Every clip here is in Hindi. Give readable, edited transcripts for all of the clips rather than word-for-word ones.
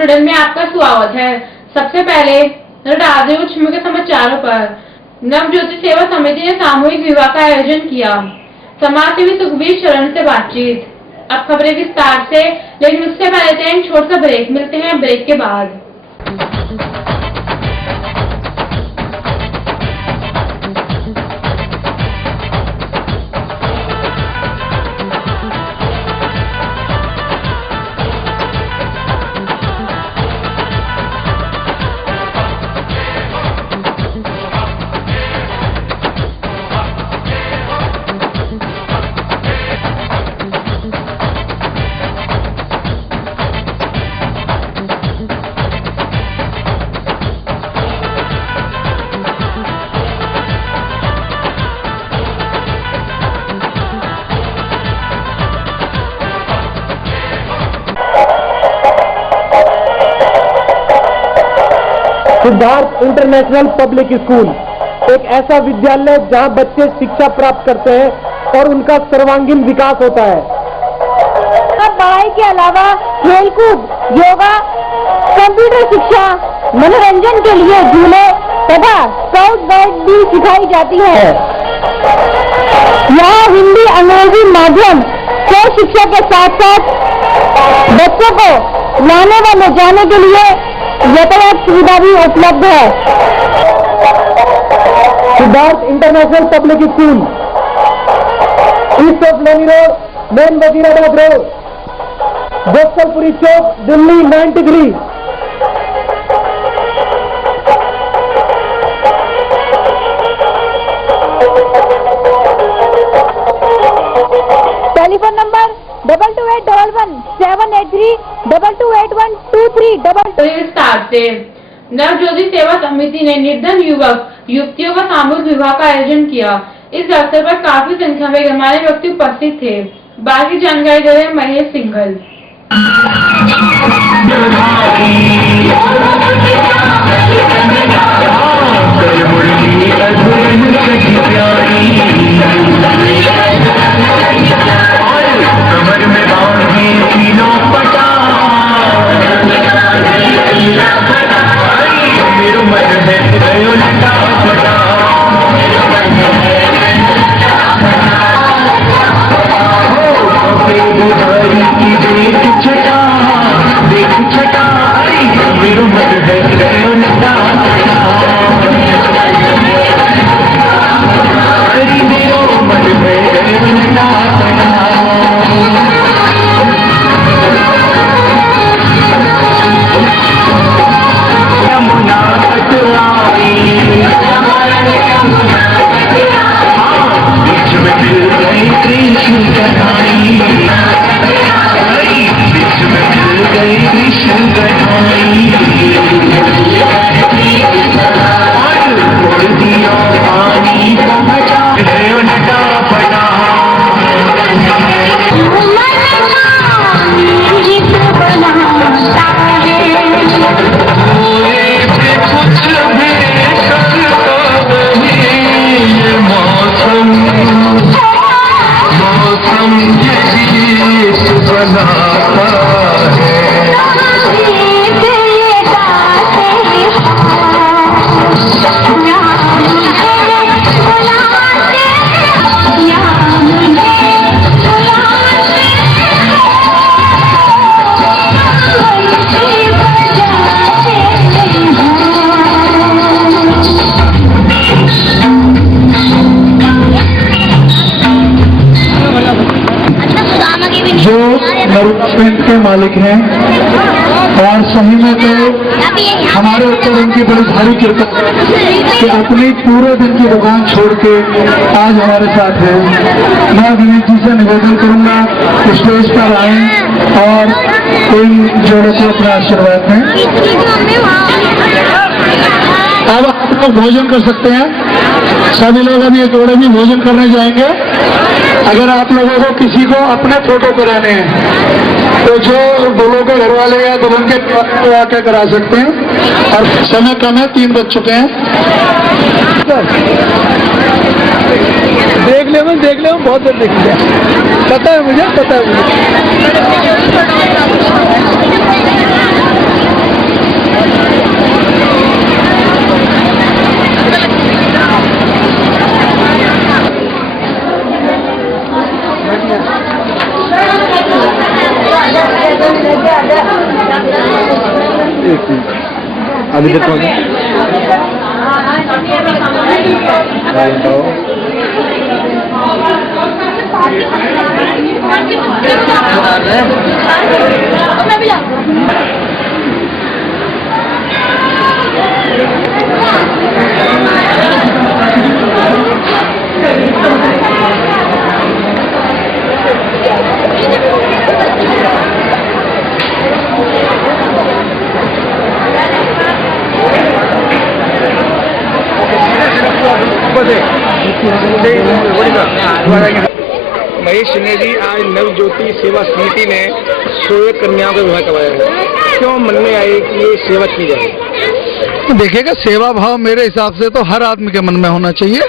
बुलेटिन में आपका स्वागत है। सबसे पहले मुख्य समाचारों पर। नवज्योति सेवा समिति ने सामूहिक विवाह का आयोजन किया। समाजसेवी सुखबीर शरण से बातचीत। अब खबरें विस्तार से, लेकिन उससे पहले एक छोटा सा ब्रेक। मिलते हैं ब्रेक के बाद। सिद्धार्थ इंटरनेशनल पब्लिक स्कूल एक ऐसा विद्यालय जहां बच्चे शिक्षा प्राप्त करते हैं और उनका सर्वांगीण विकास होता है। पढ़ाई के अलावा खेलकूद, योगा, कंप्यूटर शिक्षा, मनोरंजन के लिए झूले तथा स्काउट गाइड भी सिखाई जाती है। यहाँ हिंदी, अंग्रेजी माध्यम से शिक्षा के साथ साथ बच्चों को लाने व ले जाने के लिए यातायात सुविधा भी उपलब्ध है। Siddharth international public school, east of Loni road, main Wazirabad road, Gopalpuri Chowk, Delhi 93। Telephone number 2281 783 22812322। विस्तार से। नवज्योति सेवा समिति ने निर्धन युवक युवतियों का सामूहिक विवाह का आयोजन किया। इस अवसर पर काफी संख्या में गणमान्य व्यक्ति उपस्थित थे। बाकी जानकारी दे रहे महेश सिंघल। पेंट के मालिक हैं और सही में तो हमारे ऊपर उनकी बड़ी भारी कृपा कि अपनी पूरे दिन की दुकान छोड़ के आज हमारे साथ है। मैं विनीत जी से निवेदन करूंगा स्टेज पर आए और इन जोड़ों को अपना आशीर्वाद दें। अब आप लोग भोजन कर सकते हैं। सभी लोग अभी ये जोड़े भी भोजन करने जाएंगे। अगर आप लोगों को किसी को अपने फोटो कराने हैं तो जो दुल्हन के घर वाले या दुल्हन के आके करा सकते हैं। और समय कम है, 3 बज चुके हैं। देख ले बहुत देर देख लिया, पता है मुझे। अभी देखो महेश सिन्हा जी, आज नवज्योति सेवा समिति ने 16 कन्याओं का विवाह करवाया है, क्यों मन में आए कि ये सेवा की जाए? देखिएगा, सेवा भाव मेरे हिसाब से तो हर आदमी के मन में होना चाहिए,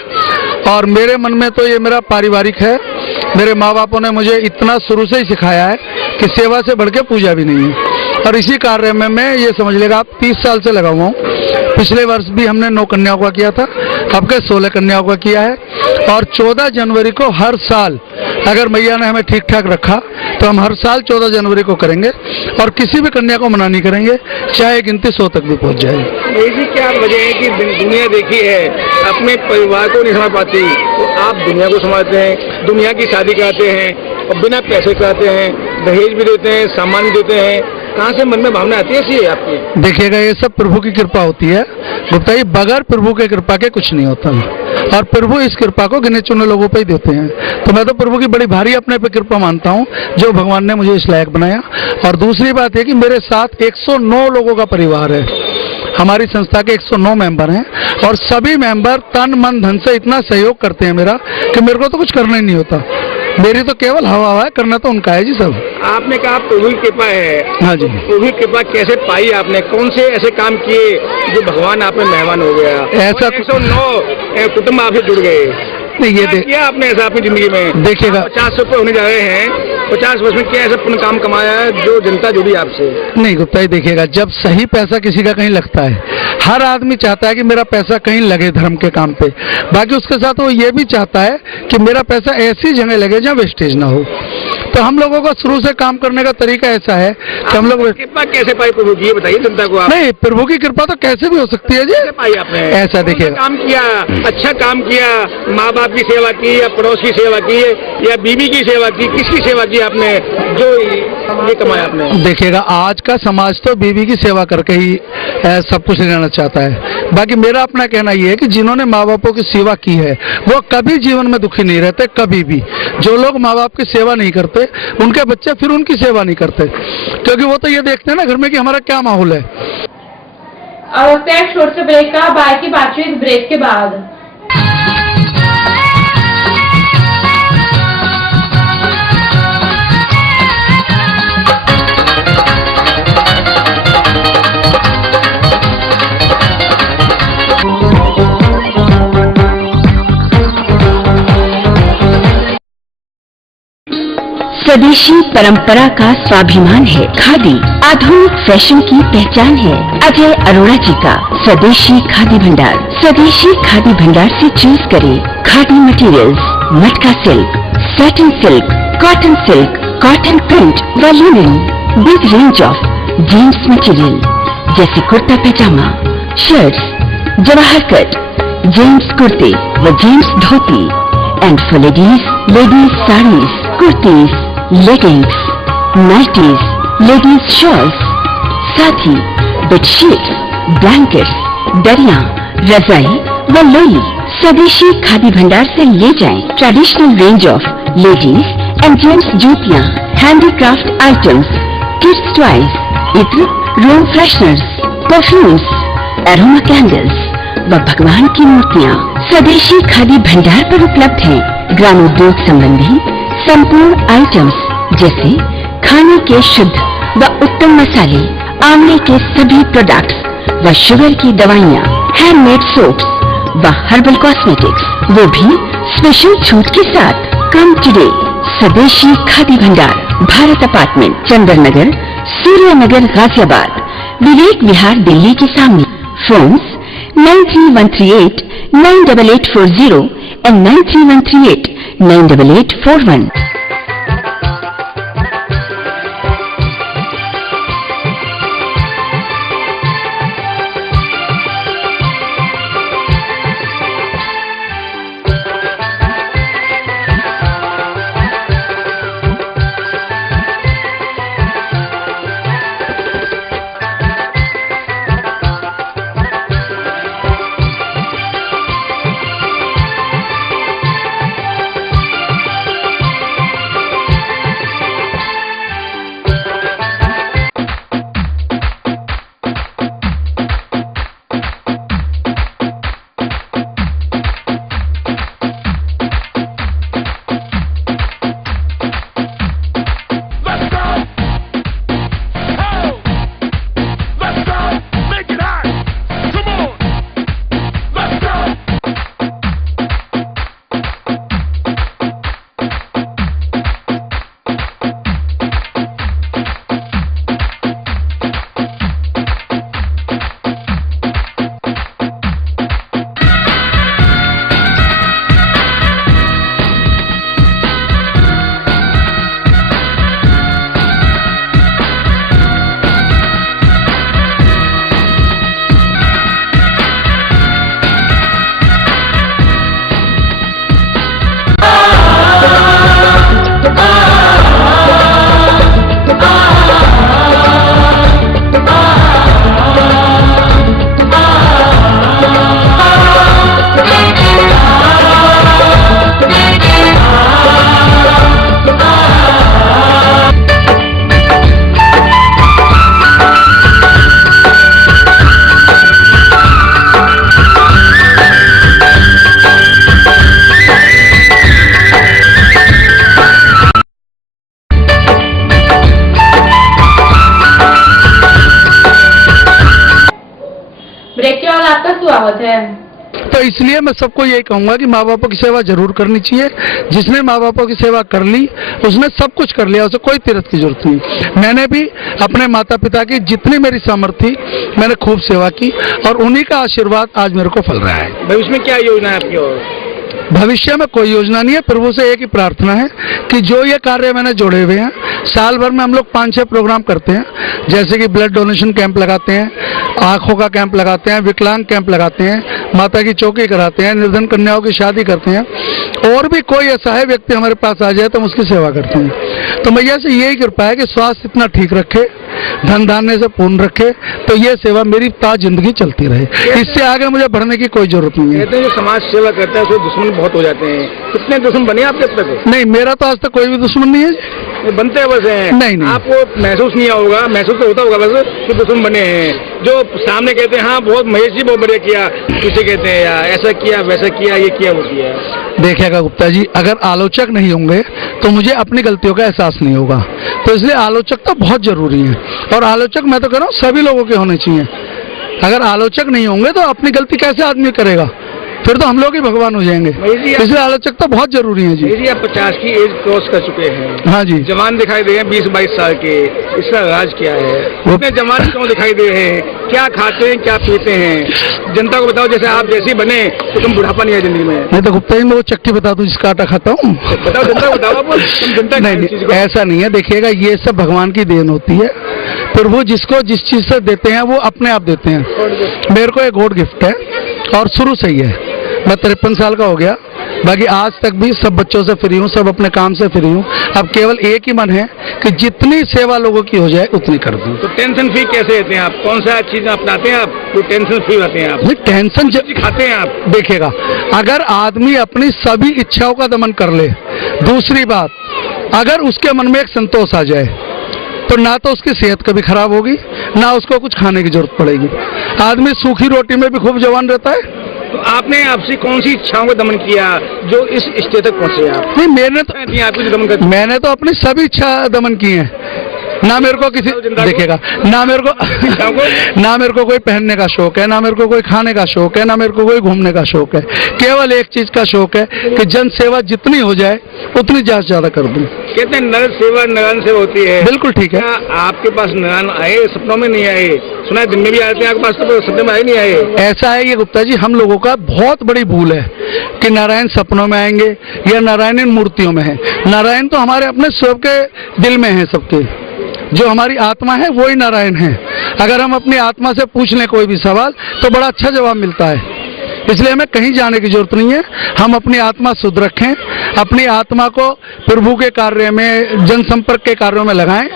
और मेरे मन में तो ये मेरा पारिवारिक है। मेरे माँ बापों ने मुझे इतना शुरू से ही सिखाया है कि सेवा से बढ़ के पूजा भी नहीं है, और इसी कार्य में मैं ये समझ लेगा आप 30 साल से लगा हुआ हूँ। पिछले वर्ष भी हमने 9 कन्याओं का किया था, अब के 16 कन्याओं का किया है, और 14 जनवरी को हर साल अगर मैया ने हमें ठीक ठाक रखा तो हम हर साल 14 जनवरी को करेंगे, और किसी भी कन्या को मना नहीं करेंगे, चाहे गिनती 100 तक भी पहुंच जाए। जी, क्या वजह है कि दुनिया देखी है अपने परिवार को नहीं समझ पाती, तो आप दुनिया को समझते हैं, दुनिया की शादी कराते हैं और बिना पैसे कराते हैं, दहेज भी देते हैं, सामान भी देते हैं, कहाँ से मन में भावना आती है ऐसी आपकी? देखिएगा, ये सब प्रभु की कृपा होती है गुप्ता जी, बगैर प्रभु के कृपा के कुछ नहीं होता, और प्रभु इस कृपा को गिने चुने लोगों पे ही देते हैं। तो मैं तो प्रभु की बड़ी भारी अपने पे कृपा मानता हूँ जो भगवान ने मुझे इस लायक बनाया। और दूसरी बात है कि मेरे साथ 109 लोगों का परिवार है, हमारी संस्था के 109 मेंबर हैं, और सभी मेंबर तन मन धन से इतना सहयोग करते हैं मेरा कि मेरे को तो कुछ करना ही नहीं होता, मेरी तो केवल हवा है, करना तो उनका है जी सब। आपने कहा प्रभु की कृपा है, हाँ जी। प्रभु की कृपा कैसे पाई आपने, कौन से ऐसे काम किए जो भगवान आप में मेहमान हो गया? ऐसा 109 कुटुंब आपसे जुड़ गए, नहीं, ये क्या आपने ऐसा अपनी जिंदगी में? देखिएगा, 50 रुपये होने जा रहे हैं, 50 वर्ष में क्या ऐसा पुण्य काम कमाया है जो जनता जुड़ी आपसे? नहीं गुप्ता जी, देखिएगा, जब सही पैसा किसी का कहीं लगता है, हर आदमी चाहता है कि मेरा पैसा कहीं लगे धर्म के काम पे, बाकी उसके साथ वो ये भी चाहता है कि मेरा पैसा ऐसी जगह लगे जहाँ वेस्टेज ना हो। तो हम लोगों का शुरू से काम करने का तरीका ऐसा है कि हम लोग कृपा कैसे पाई प्रभु की, ये बताइए जनता को आप। नहीं, प्रभु की कृपा तो कैसे भी हो सकती है जी, कैसे पाई आपने? ऐसा देखिए, काम किया, अच्छा काम किया, माँ बाप की सेवा की या पड़ोस की सेवा की या बीवी की सेवा की, किसकी सेवा की आपने जो ये कमाया आपने? देखिएगा, आज का समाज तो बीवी की सेवा करके ही सब कुछ लेना चाहता है। बाकी मेरा अपना कहना ये है कि जिन्होंने माँ बापों की सेवा की है वो कभी जीवन में दुखी नहीं रहते, कभी भी। जो लोग माँ बाप की सेवा नहीं करते उनके बच्चे फिर उनकी सेवा नहीं करते, क्योंकि वो तो ये देखते हैं ना घर में कि हमारा क्या माहौल है। और एक छोटे से ब्रेक का, बाकी बातचीत ब्रेक के बाद। स्वदेशी परंपरा का स्वाभिमान है। खादी आधुनिक फैशन की पहचान है। अजय अरोड़ा जी का स्वदेशी खादी भंडार। स्वदेशी खादी भंडार से चूज करें khadi materials, matka silk, satin silk, cotton print व linen. Big range of gents material जैसे kurta pajama, shirts, Jawahar cut, gents कुर्ते व gents dhoti, and for ladies saris, kurtis, leggings, nighties, ladies shawls, साथ ही बेडशीट, ब्लैंकेट्स, दरिया, रजाई व लोई। स्वदेशी खादी भंडार से ले जाएं traditional range of ladies and gents जूतियाँ, हैंडीक्राफ्ट आइटम्स, किड्स टॉयज, इत्र, room fresheners, perfumes, aroma candles व भगवान की मूर्तियाँ स्वदेशी खादी भंडार पर उपलब्ध हैं। ग्रामोद्योग संबंधी संपूर्ण आइटम्स जैसे खाने के शुद्ध व उत्तम मसाले, आंवले के सभी प्रोडक्ट्स व शुगर की दवाइयाँ, हैंडमेड सोप्स व हर्बल कॉस्मेटिक्स, वो भी स्पेशल छूट के साथ। कम टुडे। स्वदेशी खादी भंडार, भारत अपार्टमेंट, चंदन नगर, सूर्य नगर, गाजियाबाद, विवेक विहार, दिल्ली के सामने। Phones 93138 98840 and 93138 98841। आपका स्वागत है। तो इसलिए मैं सबको यही कहूंगा कि माँ बापों की सेवा जरूर करनी चाहिए। जिसने माँ बापों की सेवा कर ली उसने सब कुछ कर लिया, उसे कोई तीरथ की जरूरत नहीं। मैंने भी अपने माता पिता की जितनी मेरी सामर्थ्य थी मैंने खूब सेवा की और उन्हीं का आशीर्वाद आज मेरे को फल रहा है। भविष्य में क्या योजना है आपकी? और भविष्य में कोई योजना नहीं है, प्रभु से एक ही प्रार्थना है कि जो ये कार्य मैंने जोड़े हुए हैं, साल भर में हम लोग 5-6 प्रोग्राम करते हैं, जैसे कि ब्लड डोनेशन कैंप लगाते हैं, आंखों का कैंप लगाते हैं, विकलांग कैंप लगाते हैं, माता की चौकी कराते हैं, निर्धन कन्याओं की शादी करते हैं, और भी कोई ऐसा है व्यक्ति हमारे पास आ जाए तो हम उसकी सेवा करते हैं। तो मैया से यही कृपा है कि स्वास्थ्य इतना ठीक रखे, धन धान्य से पूर्ण रखे, तो ये सेवा मेरी ता जिंदगी चलती रहे। इससे आगे मुझे बढ़ने की कोई जरूरत नहीं है। कहते हैं जो समाज सेवा करता है उसके दुश्मन बहुत हो जाते हैं, कितने दुश्मन बने आपके अब तक? नहीं, मेरा तो आज तक कोई भी दुश्मन नहीं है। ये बनते हैं बस हैं। नहीं। आपको महसूस नहीं होगा, महसूस तो होता होगा बस कि दुश्मन बने हैं। जो सामने कहते हैं हाँ बहुत महेश जी बहुत बढ़िया किया, किसे कहते हैं यार ऐसा किया वैसा किया, ये किया वो किया। देखिएगा गुप्ता जी, अगर आलोचक नहीं होंगे तो मुझे अपनी गलतियों का एहसास नहीं होगा। तो इसलिए आलोचक तो बहुत जरूरी है, और आलोचक मैं तो कह रहा हूँ सभी लोगों के होने चाहिए। अगर आलोचक नहीं होंगे तो अपनी गलती कैसे आदमी करेगा? फिर तो हम लोग ही भगवान हो जाएंगे। इसलिए आलोचक तो बहुत जरूरी है जी। आप 50 की एज क्रॉस कर चुके हैं। हाँ जी। जवान दिखाई दे रहे हैं 20-22 साल के, इसका राज क्या है? इतने जवान क्यों दिखाई दे रहे हैं? क्या खाते हैं, क्या पीते हैं? जनता को बताओ, जैसे आप जैसी बने तो तुम बुढ़ापा नहीं है जिंदगी में। नहीं तो गुप्ता जी मैं वो चक्की बता दूं जिसका आटा खाता हूँ? बताओ जनता को, बताओ आप जनता। नहीं, ऐसा नहीं है। देखिएगा ये सब भगवान की देन होती है। प्रभु जिसको जिस चीज से देते हैं वो अपने आप देते हैं। मेरे को एक गॉड गिफ्ट है और शुरू से ही है। मैं 53 साल का हो गया, बाकी आज तक भी सब बच्चों से फ्री हूँ, सब अपने काम से फ्री हूँ। अब केवल एक ही मन है कि जितनी सेवा लोगों की हो जाए उतनी कर दूँ। तो टेंशन फ्री कैसे रहते हैं आप? कौन सा चीज अपनाते हैं आप तो टेंशन फ्री रहते हैं आप? नहीं, टेंशन खाते हैं आप? देखिएगा, अगर आदमी अपनी सभी इच्छाओं का दमन कर ले, दूसरी बात अगर उसके मन में एक संतोष आ जाए, तो ना तो उसकी सेहत कभी खराब होगी, ना उसको कुछ खाने की जरूरत पड़ेगी। आदमी सूखी रोटी में भी खूब जवान रहता है। तो आपने आपसे कौन सी इच्छाओं का दमन किया जो इस स्टेज तक पहुंचे आप? नहीं, मैंने तो अपनी सभी इच्छा दमन की है। ना मेरे को किसी देखेगा, ना मेरे को कोई पहनने का शौक है, ना मेरे को कोई खाने का शौक है, ना मेरे को कोई घूमने का शौक है। केवल एक चीज का शौक है कि जन सेवा जितनी हो जाए उतनी ज्यादा कर दूं। कहते हैं नर सेवा नारायण सेवा होती है। बिल्कुल ठीक है। आपके पास नारायण आए? सपनों में नहीं आए? सुना है दिन में भी आते हैं आपके पास, तो सपने में आए नहीं आए? ऐसा है ये गुप्ता जी, हम लोगों का बहुत बड़ी भूल है कि नारायण सपनों में आएंगे या नारायण इन मूर्तियों में है। नारायण तो हमारे अपने सबके दिल में है। सबके जो हमारी आत्मा है वो ही नारायण है। अगर हम अपनी आत्मा से पूछ लें कोई भी सवाल तो बड़ा अच्छा जवाब मिलता है। इसलिए हमें कहीं जाने की जरूरत नहीं है। हम अपनी आत्मा शुद्ध रखें, अपनी आत्मा को प्रभु के कार्य में, जनसंपर्क के कार्यों में लगाएं,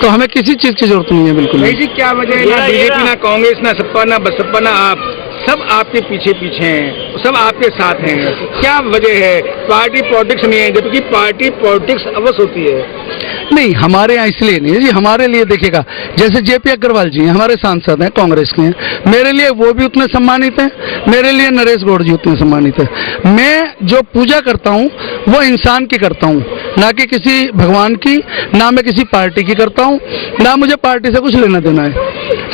तो हमें किसी चीज की जरूरत नहीं है। बिल्कुल नहीं। क्या वजह है? ना बीजेपी, ना कांग्रेस, ना सपा, ना बसपा, ना आप, सब आपके पीछे हैं, सब आपके साथ हैं। क्या वजह है? पार्टी पॉलिटिक्स नहीं है, जबकि पार्टी पॉलिटिक्स अवश्य होती है। नहीं, हमारे यहाँ इसलिए नहीं है जी। हमारे लिए देखिएगा, जैसे जेपी अग्रवाल जी हैं, हमारे सांसद हैं, कांग्रेस के हैं, मेरे लिए वो भी उतने सम्मानित हैं, मेरे लिए नरेश गौड़ जी उतने सम्मानित हैं। मैं जो पूजा करता हूँ वो इंसान की करता हूँ, ना कि किसी भगवान की, ना मैं किसी पार्टी की करता हूँ, ना मुझे पार्टी से कुछ लेना देना है।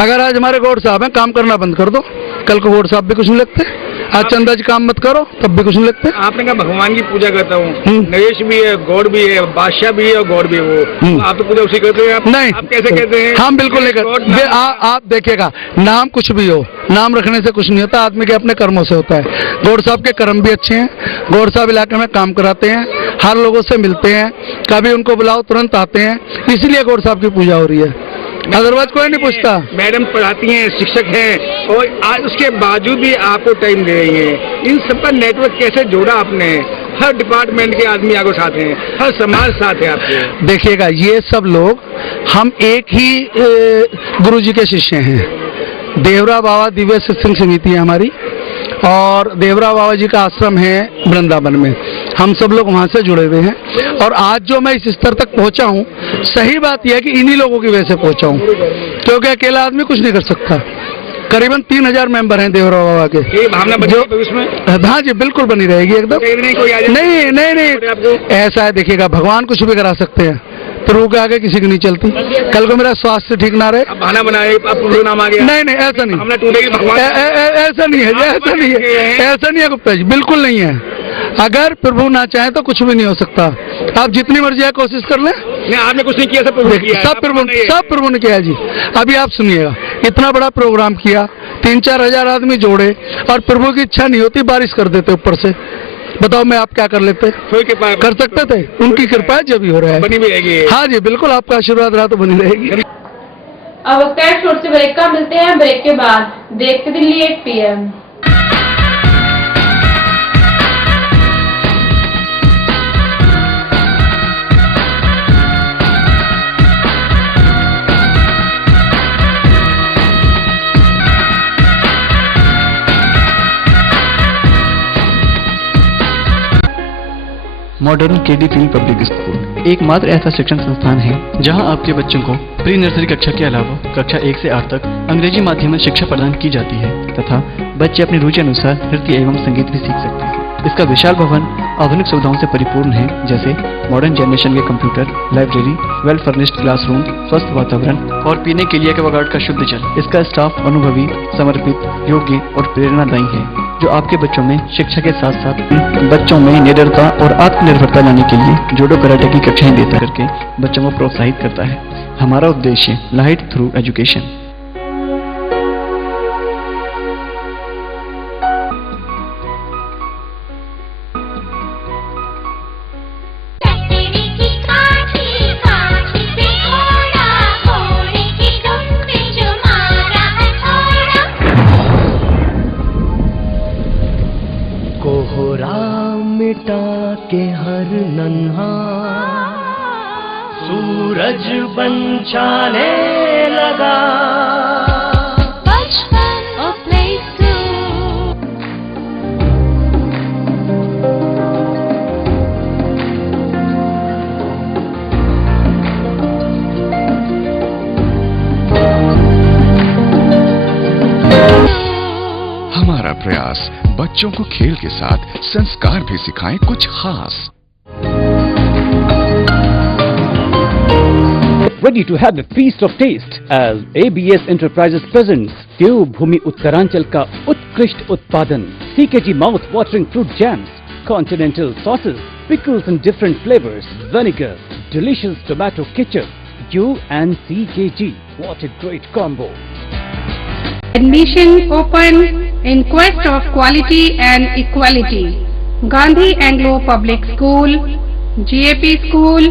अगर आज हमारे गौड़ साहब हैं, काम करना बंद कर दो, कल को गौड़ साहब भी कुछ नहीं लगते। आज चंदा जी काम मत करो, तब भी कुछ नहीं लगते। आपने कहा भगवान की पूजा करता हूँ, नरेश भी है, गौड़ भी है, बादशाह भी है और गौड़ भी है वो, तो आप तो पूजा उसी करते हैं। आप नहीं, आप कैसे कहते हैं? हम बिल्कुल नहीं करते। आप देखिएगा, नाम कुछ भी हो, नाम रखने से कुछ नहीं होता, आदमी के अपने कर्मों से होता है। गौड़ साहब के कर्म भी अच्छे हैं। गौड़ साहब इलाके में काम कराते हैं, हर लोगों से मिलते हैं, कभी उनको बुलाओ तुरंत आते हैं, इसलिए गौड़ साहब की पूजा हो रही है। अदरवाइज कोई नहीं पूछता। मैडम पढ़ाती हैं, शिक्षक हैं, और आज उसके बावजूद भी आपको टाइम दे रही हैं। इन सबका नेटवर्क कैसे जोड़ा आपने? हर डिपार्टमेंट के आदमी आपको साथ हैं, हर समाज साथ है आपके। देखिएगा, ये सब लोग हम एक ही गुरु जी के शिष्य हैं। देवरा बाबा दिव्य सत्संग समिति है हमारी, और देवरा बाबा जी का आश्रम है वृंदावन में। हम सब लोग वहाँ से जुड़े हुए हैं, और आज जो मैं इस स्तर तक पहुँचा हूँ, सही बात यह है कि इन्हीं लोगों की वजह से पहुँचा हूँ, क्योंकि अकेला आदमी कुछ नहीं कर सकता। करीबन 3000 मेंबर हैं देवरा बाबा के। ये भावना बनी है उसमें? हाँ जी, बिल्कुल बनी रहेगी एकदम। नहीं, ऐसा है, देखिएगा, भगवान कुछ भी करा सकते हैं, प्रभु के आगे किसी की नहीं चलती। कल को मेरा स्वास्थ्य ठीक ना रहे, अब बहाना बनाए, अब प्रभु नाम आ गया। नहीं नहीं, ऐसा नहीं, हमने टूटेगी भगवान, ऐसा नहीं है, ऐसा नहीं है, ऐसा नहीं है गुप्ता जी, बिल्कुल नहीं है। अगर प्रभु ना चाहे तो कुछ भी नहीं हो सकता। आप जितनी मर्जी है कोशिश कर लें। नहीं, आपने कुछ नहीं किया, सब प्रभु ने किया है। सब प्रभु ने किया है जी। अभी आप सुनिएगा, इतना बड़ा प्रोग्राम किया, 3-4 हजार आदमी जोड़े, और प्रभु की इच्छा नहीं होती बारिश कर देते ऊपर से। बताओ मैं आप क्या कर लेते? कर सकते थे? उनकी कृपा है, जब भी हो रहा है, बनी भी रहेगी। हाँ जी बिल्कुल, आपका आशीर्वाद रहा तो बनी रहेगी। अब वक्त है छोटे से ब्रेक का, मिलते हैं ब्रेक के बाद। देखते Delhi 8 PM। Modern KD field public school एकमात्र ऐसा शिक्षण संस्थान है जहां आपके बच्चों को प्री नर्सरी कक्षा के अलावा कक्षा 1 से 8 तक अंग्रेजी माध्यम में शिक्षा प्रदान की जाती है तथा बच्चे अपनी रुचि अनुसार नृत्य एवं संगीत भी सीख सकते हैं। इसका विशाल भवन आधुनिक सुविधाओं से परिपूर्ण है, जैसे मॉडर्न जनरेशन के computer, library, well furnished classroom, स्वस्थ वातावरण और पीने के लिए एक्वागार्ड का शुद्ध जल। इसका स्टाफ अनुभवी, समर्पित, योग्य और प्रेरणादायी है, जो आपके बच्चों में शिक्षा के साथ साथ बच्चों में निडरता और आत्मनिर्भरता लाने के लिए जूडो कराटे की कक्षाएं देता करके बच्चों को प्रोत्साहित करता है। हमारा उद्देश्य लाइट थ्रू एजुकेशन। के हर नन्हा सूरज बन छाने लगा। हमारा प्रयास बच्चों को खेल के साथ संस्कार भी सिखाएं कुछ खास। Ready to have a feast of taste as ABS Enterprises presents देवभूमि उत्तरांचल का उत्कृष्ट उत्पादन CKG mouth watering fruit jams, continental sauces, pickles in different flavors, vinegar, delicious tomato ketchup. You and CKG, what a great combo! Admission open in quest of quality and equality. Gandhi Anglo Public School, GAP School,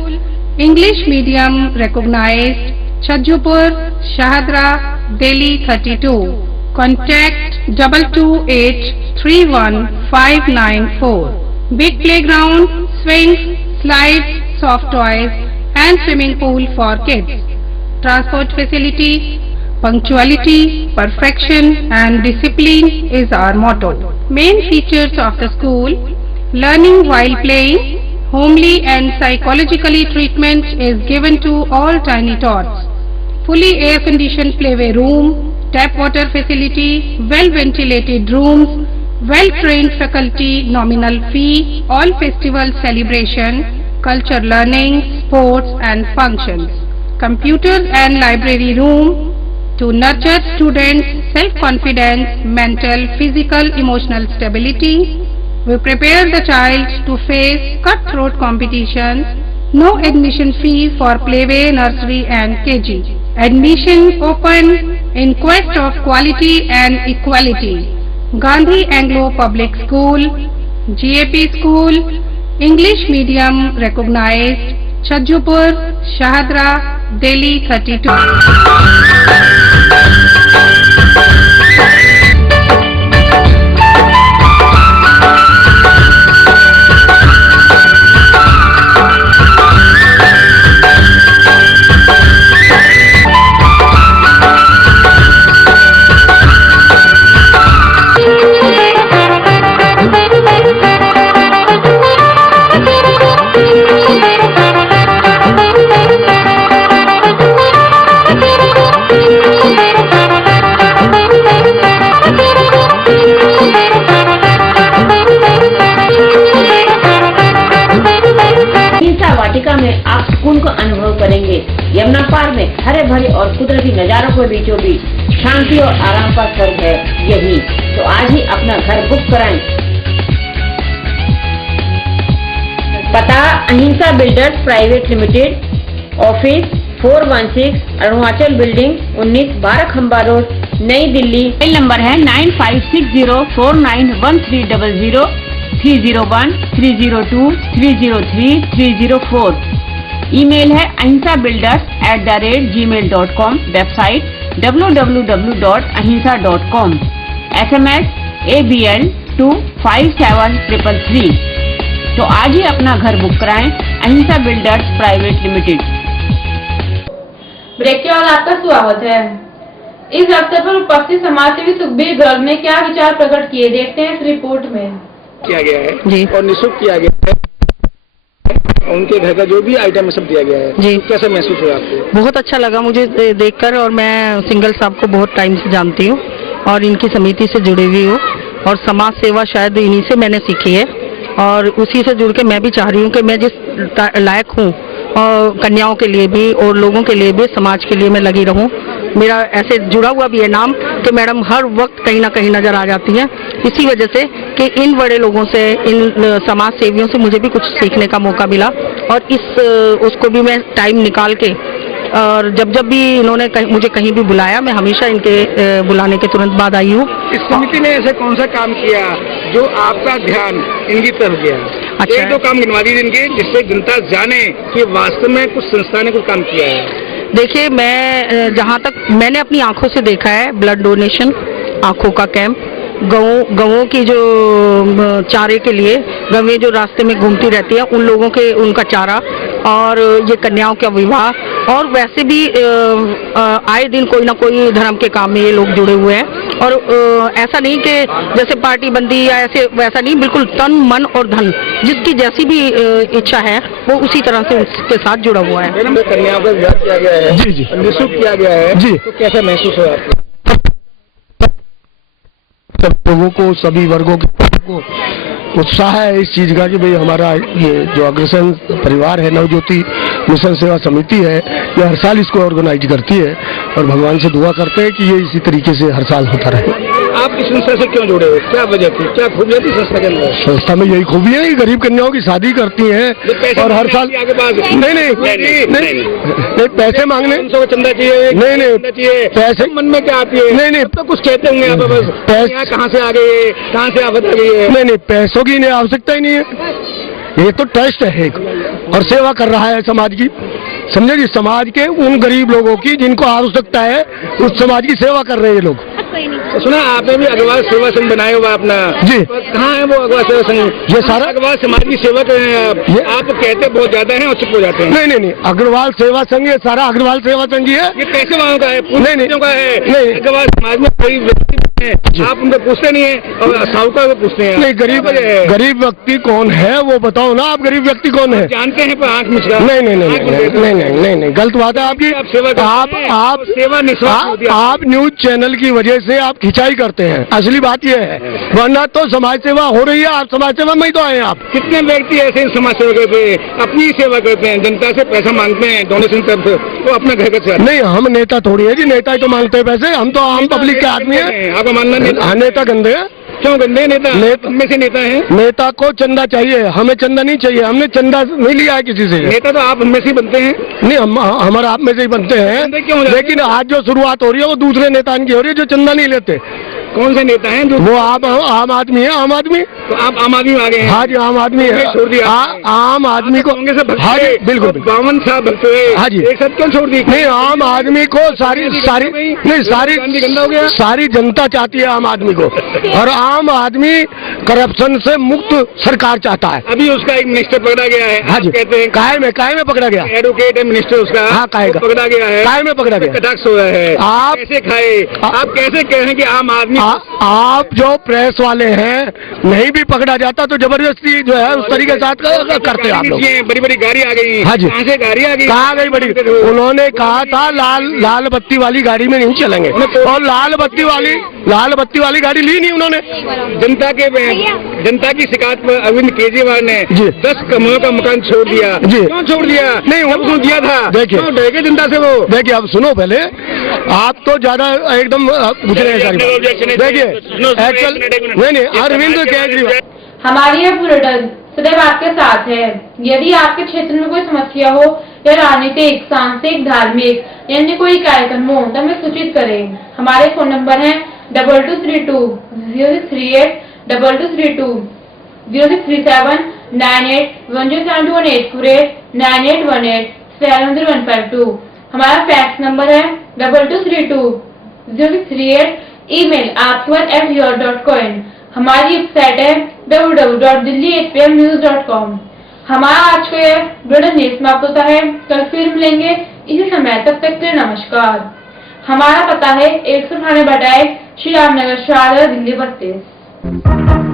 English Medium recognized, Chajjupur, Shahadra, Delhi 32. Contact 228-31-594. Big playground, swings, slides, soft toys and swimming pool for kids. Transport facility, punctuality, perfection and discipline is our motto. Main features of the school: learning while playing, homely and psychologically treatment is given to all tiny tots. Fully air-conditioned playway room, tap water facility, well-ventilated rooms, well-trained faculty, nominal fee, all festival celebration, culture learning, sports and functions. Computers and library room to nurture students' self-confidence, mental, physical, emotional stability. We prepare the child to face cutthroat competitions. No admission fee for playway, nursery and KG. Admission open in quest of quality and equality. Gandhi Anglo Public School, GAP School, English Medium recognized, Chajjupur, Shahadra, Delhi 32. बनेंगे। यमुना पार में हरे भरे और कुदरती नजारों के बीचों बीच शांति और आराम का स्वर्ग है यही। तो आज ही अपना घर बुक कराएं। पता अहिंसा builders private limited, office 416 Arunachal building 19 12 खंबा रोड, नई दिल्ली। मोबाइल नंबर है 9560491300, 301 302 303 304। ईमेल है ahinsabuilders@gmail.com। Website www.ahinsa.com। SMS ABL 257333। तो आज ही अपना घर बुक कराएं। अहिंसा बिल्डर्स प्राइवेट लिमिटेड। ब्रेक के बाद आपका स्वागत है। इस अवसर पर उपस्थित समाजसेवी सुखबीर गर्ग ने क्या विचार प्रकट किए, देखते हैं इस रिपोर्ट में। किया गया है जी, और निःशुल्क किया गया है। उनके घर का जो भी आइटम सब दिया गया है जी। कैसे महसूस हुआ आपको? बहुत अच्छा लगा मुझे देखकर, और मैं सिंगल साहब को बहुत टाइम से जानती हूँ और इनकी समिति से जुड़ी हुई हूँ, और समाज सेवा शायद इन्हीं से मैंने सीखी है, और उसी से जुड़ के मैं भी चाह रही हूँ कि मैं जिस लायक हूँ और कन्याओं के लिए भी और लोगों के लिए भी, समाज के लिए मैं लगी रहूं। मेरा ऐसे जुड़ा हुआ भी है नाम कि मैडम हर वक्त कहीं ना कहीं नजर आ जाती हैं, इसी वजह से कि इन बड़े लोगों से, इन समाज सेवियों से मुझे भी कुछ सीखने का मौका मिला, और उसको भी मैं टाइम निकाल के, और जब भी इन्होंने मुझे कहीं भी बुलाया, मैं हमेशा इनके बुलाने के तुरंत बाद आई हूँ। इस समिति ने ऐसे कौन सा काम किया जो आपका ध्यान इनकी तरफ गया? अच्छा, एक दो काम गिनवा दीजिए इनके, जिससे जनता जाने कि वास्तव में कुछ संस्था ने कुछ काम किया है। देखिए, मैं जहाँ तक मैंने अपनी आंखों से देखा है, ब्लड डोनेशन, आंखों का कैंप, गवों की जो चारे के लिए, गवें जो रास्ते में घूमती रहती है उन लोगों के, उनका चारा, और ये कन्याओं का विवाह, और वैसे भी आए दिन कोई ना कोई धर्म के काम में ये लोग जुड़े हुए हैं। और ऐसा नहीं कि जैसे पार्टी बंदी या ऐसे, वैसा नहीं, बिल्कुल तन मन और धन, जिसकी जैसी भी इच्छा है वो उसी तरह से उसके साथ जुड़ा हुआ है। कन्याओं का विवाह किया गया है जी, निःशुल्क किया गया है जी, तो कैसा महसूस हुआ आपको? सब लोगों को, सभी वर्गों के को उत्साह है इस चीज का कि भाई हमारा ये जो अग्रसेन परिवार है, नवज्योति मिशन सेवा समिति है, ये हर साल इसको ऑर्गेनाइज करती है, और भगवान से दुआ करते हैं कि ये इसी तरीके से हर साल होता रहे। आप इस संस्था से क्यों जुड़े हो? क्या वजह थी, क्या खूबियां थी संस्था के अंदर? संस्था में यही खूबी है, गरीब कन्याओं की शादी करती हैं, और हर साल नहीं पैसे मांगने, चंदा चाहिए, नहीं पैसे मन में क्या आती है? नहीं तो कुछ कहते होंगे आप, बस पैसे कहाँ से आ गए, कहाँ से आफत आ गई है? नहीं, पैसों की इन्हें आवश्यकता ही नहीं है, ये तो ट्रस्ट है एक, और सेवा कर रहा है समाज की, समझे जी, समाज के उन गरीब लोगों की जिनको आवश्यकता है, उस समाज की सेवा कर रहे हैं ये लोग। तो सुना आपने भी अग्रवाल सेवा संघ बनाया हुआ अपना जी, कहाँ है वो अग्रवाल सेवा संघ? ये सारा अग्रवाल समाज की सेवा कर रहे हैं आप कहते बहुत ज्यादा है और चुप हो जाते हैं। नहीं, अग्रवाल सेवा संघ, ये सारा अग्रवाल सेवा संघ है। ये पैसे वालों का है, नहीं का है, नहीं अग्रवाल समाज में कोई व्यक्ति है, आप उनको पूछते नहीं है, और साहूकार को पूछते हैं। नहीं, गरीब व्यक्ति कौन है वो बताओ ना, आप गरीब व्यक्ति कौन है? जानते हैं पर आंख मिचका। नहीं, गलत बात है आपकी। आप न्यूज चैनल की वजह से आप खिंचाई करते हैं, असली बात ये है, वरना तो समाज सेवा हो रही है, आप समाज सेवा में ही तो आए हैं। आप कितने व्यक्ति ऐसे समाज सेवा करते हैं, अपनी सेवा करते हैं, जनता से पैसा मांगते हैं डोनेशन तरफ से, तो अपना घर का नहीं, हम नेता थोड़ी है जी, नेता ही तो मांगते हैं पैसे, हम तो आम पब्लिक के आदमी है। आपका मानना नेता गंदे है? क्यों गंदे? नेता में से नेता है, नेता को चंदा चाहिए, हमें चंदा नहीं चाहिए, हमने चंदा नहीं लिया है किसी से। नेता तो आप हम में से बनते हैं। नहीं, हमारा आप में से ही बनते हैं, लेकिन आज जो शुरुआत हो रही है वो दूसरे नेता की हो रही है जो चंदा नहीं लेते। कौन से नेता हैं जो? वो आप आम आदमी है, आम आदमी। तो आप आम आदमी में आ गए हैं? हाँ जी, आम आदमी है। छोड़ दिया आम आदमी को? हाँ जी, बिल्कुल। 52 साल भक्त हुए, हाँ जी, एक साथ क्यों छोड़ दी? नहीं, आम आदमी को सारी गंदा हो गया, सारी जनता चाहती है आम आदमी को, और आम आदमी करप्शन से मुक्त सरकार चाहता है। अभी उसका एक मिनिस्टर पकड़ा गया है। हाँ जी, कहते हैं काय में पकड़ा गया, एडवोकेट है मिनिस्टर उसका। हाँ, काय पकड़ा गया है, काय में पकड़ा गया, कटाक्ष हो रहा है। आप कैसे खाए, आप कैसे कह रहे हैं कि आम आदमी? आप जो प्रेस वाले हैं, नहीं भी पकड़ा जाता तो जबरदस्ती जो है उस तरीके के साथ करते हैं आप लोग। बड़ी बड़ी गाड़ी आ गई। हाँ जी, कहाँ से गाड़ी आ गई? कहाँ गई बड़ी? उन्होंने कहा था लाल बत्ती वाली गाड़ी में नहीं चलेंगे, और लाल बत्ती वाली लाल बत्ती वाली गाड़ी ली नहीं उन्होंने। जनता की शिकायत पर अरविंद केजरीवाल ने 10 कमरों का मकान छोड़ दिया। क्यों छोड़ दिया? नहीं वो दिया था। देखिए डर गए जनता से वो। देखिए अब सुनो पहले, आप तो ज्यादा एकदम गुजरे हैं सारी। देखिए एक्चुअल नहीं अरविंद केजरीवाल हमारी यह बुलेटिन सदैव आपके साथ है। यदि आपके क्षेत्र में कोई समस्या हो या राजनीतिक, सांस्कृतिक, धार्मिक या अन्य कोई कार्यक्रम हो तो हमें सूचित करें। हमारे फोन नंबर है 2232-0638, 2232, 0637 98 10721848 9818 70152। हमारा फैक्स नंबर है 2232-0638। Email aapswar@your.com। हमारी वेबसाइट है www.delhi8pmnews.com। हमारा आज का यह बुलेटिन समाप्त होता है। कल फिर मिलेंगे इसी समय, तब तक के नमस्कार। हमारा पता है 198 श्री रामनगर, शारदा, दिल्ली 32।